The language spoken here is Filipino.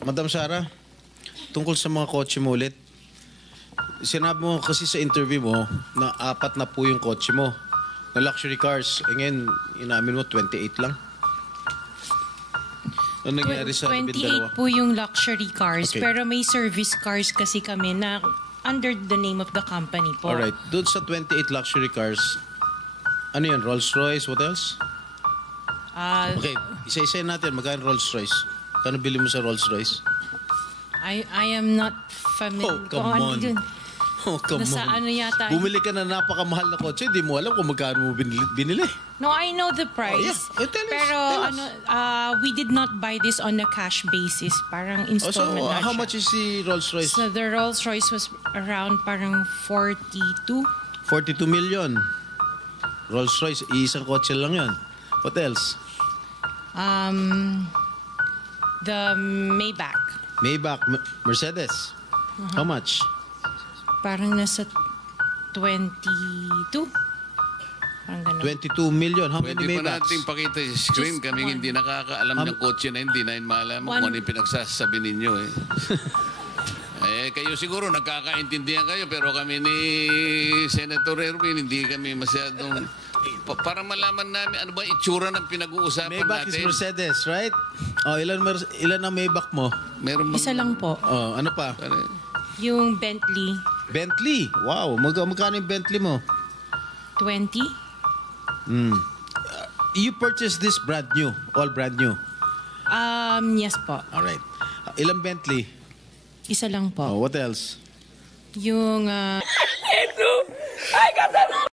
Madam Sara, tungkol sa mga kotse mo ulit. Sinabi mo kasi sa interview mo na 4 na po yung kotse mo na luxury cars. E ngayon, inamin mo 28 lang. Ano nangyari sa 28 po yung luxury cars, Okay. pero may service cars kasi kami na under the name of the company po. Alright, doon sa 28 luxury cars, ano yan, Rolls-Royce, what else? Okay, isa-isa natin, magkano Rolls-Royce? Kano bili mo sa Rolls-Royce? I am not familiar. Oh, come on. Oh, come Nasa on. ano yata. Bumili ka na napakamahal na kotse, di mo alam kung magkano mo binili. No, I know the price. Oh, yeah. Tell us, Pero tell us. we did not buy this on a cash basis. Parang Oh, so, installment na how siya. much is the Rolls-Royce? So the Rolls Royce was around parang 42. 42 million. Rolls-Royce, isang kotse lang yon. What else? The Maybach. Maybach, Mercedes. How much? Parang nasa 22. Parang ganun. 22 million. How many Pwede pa Maybachs? natin pakita yung screen. Just Kaming one. hindi nakakaalam ng kotse na hindi na malaman One. kung ano yung pinagsasabi ninyo eh. Kayo siguro nagkakaintindihan kayo pero kami ni Senator Erwin hindi kami masyadong para malaman namin ano ba itsura ng pinag-uusapan Maybach is natin. Mercedes, right? Oh, ilan ang Maybach mo? Meron bang- Isa lang po. Oh, ano pa? Yung Bentley, Bentley. Wow, magkano yung Bentley mo? 20. You purchased this brand new, all brand new. Yes po. All right. Ilang Bentley? Isa lang po. Oh, what else? Yung I got that